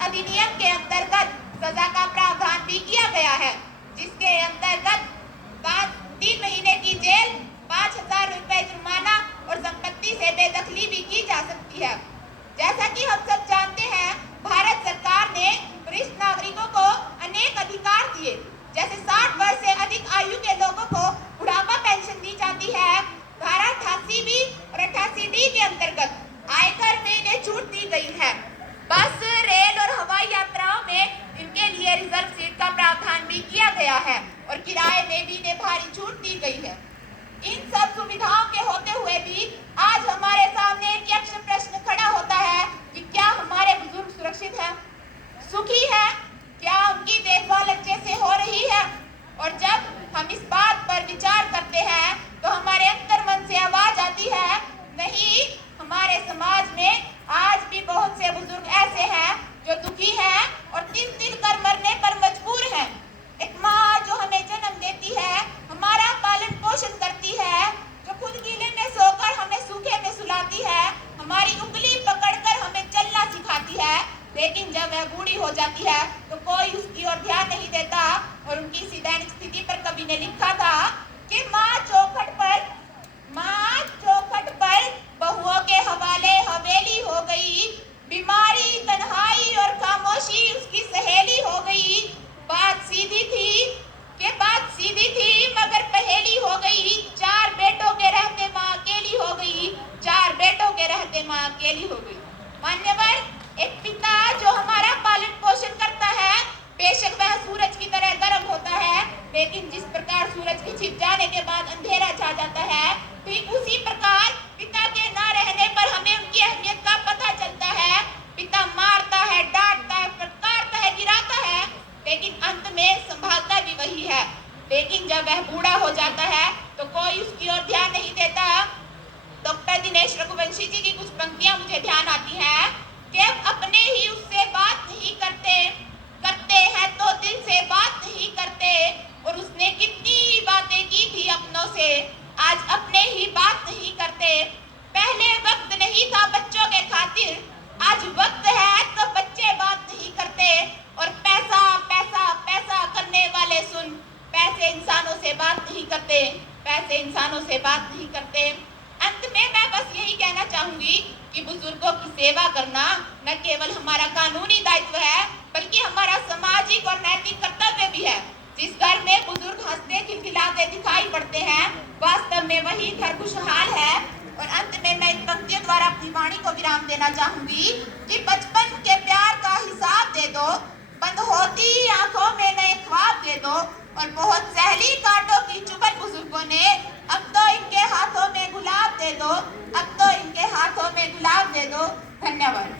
अधिनियम के अंतर्गत सजा का प्रावधान भी किया गया है, जिसके अंतर्गत 3 महीने की जेल, 5,000 रुपए जुर्माना और संपत्ति से बेदखली भी की जा सकती है। जैसा कि हम सब जानते हैं, भारत सरकार ने वरिष्ठ नागरिकों को अनेक अधिकार दिए, जैसे 60 वर्ष से अधिक आयु के लोगों को बुढ़ापा पेंशन दी जाती है। धारा 88B और 88D के अंतर्गत आयकर में इन्हें छूट दी गई है। बस, रेल और हवाई यात्राओं में इनके लिए रिजर्व सीट का प्रावधान भी किया गया है और किराए में भी इन्हें भारी छूट दी गई है। इन सब सुविधाओं के होते हुए भी आज हमारे सामने एक यक्ष प्रश्न खड़ा होता है कि क्या हमारे बुजुर्ग सुरक्षित हैं, सुखी हैं, क्या उनकी देखभाल अच्छे से हो रही है? और जब हम इस बात पर विचार करते हैं तो हमारे अंतर्मन से आवाज आती है, नहीं, हमारे समाज में आज भी बहुत से बुजुर्ग ऐसे हैं जो दुखी हैं और तिल कर मरने पर मजबूर हैं। एक माँ जो हमें जन्म देती है, हमारा पालन पोषण करती है, जो खुद गीले में सोकर हमें सूखे में सुलाती है, हमारी उंगली पकड़कर हमें चलना सिखाती है, लेकिन जब वह बूढ़ी हो जाती है तो कोई उसकी ओर ध्यान नहीं देता। और उनकी इसी दैनिक स्थिति पर कवि ने लिखा था कि माँ चौखट पर बहुओं के हवाले हवेली हो गई, बीमारी, तन्हाई और खामोशी उसकी सहेली हो गई। बात सीधी थी मगर पहेली हो गई, 4 बेटों के रहते माँ अकेली हो गई, 4 बेटों के रहते माँ अकेली हो गई। मान्यवर, एक पिता जो हमारा पालन पोषण करता है, बेशक वह सूरज की तरह गर्म होता है, लेकिन जिस प्रकार सूरज के छिप जाने के बाद अंधेरा छा जाता है, ठीक उसी प्रकार पिता के ना रहने पर हमें उनकी अहमियत का पता चलता है। पिता मारता है, डांटता है, फटकारता है, गिराता है, लेकिन अंत में संभालता भी वही है। लेकिन जब वह बूढ़ा हो जाता है तो कोई उसकी ओर ध्यान नहीं देता। डॉक्टर दिनेश रघुवंशी जी की कुछ पंक्तियां मुझे ध्यान आती हैं कि अपने ही उससे बात नहीं करते हैं तो दिल से बात नहीं करते, और उसने कितनी बातें की थी अपनों से, आज अपने ही बात नहीं करते। पहले वक्त नहीं था बच्चों के खातिर, आज वक्त है तो बच्चे बात नहीं करते। और पैसा पैसा पैसा करने वाले सुन, पैसे इंसानों से बात नहीं करते, पैसे इंसानों से बात नहीं करते। अंत में मैं बस यही कहना चाहूंगी कि बुजुर्गों की सेवा करना न केवल हमारा कानूनी दायित्व है, बल्कि हमारा सामाजिक और नैतिक कर्तव्य भी है। जिस घर में बुजुर्ग हंसते खिलखिलाते दिखाई पड़ते हैं, वास्तव में वही घर खुशहाल है। और अंत में मैं इन पंक्तियों द्वारा अपनी वाणी को विराम देना चाहूंगी कि बचपन के प्यार का हिसाब दे दो, बंद होती आंखों में नए ख्वाब दे दो, और बहुत सहली कांटों की चुभन बुजुर्गों ने, अब तो इनके हाथों में गुलाब दे दो, अब तो इनके हाथों में गुलाब दे दो। धन्यवाद।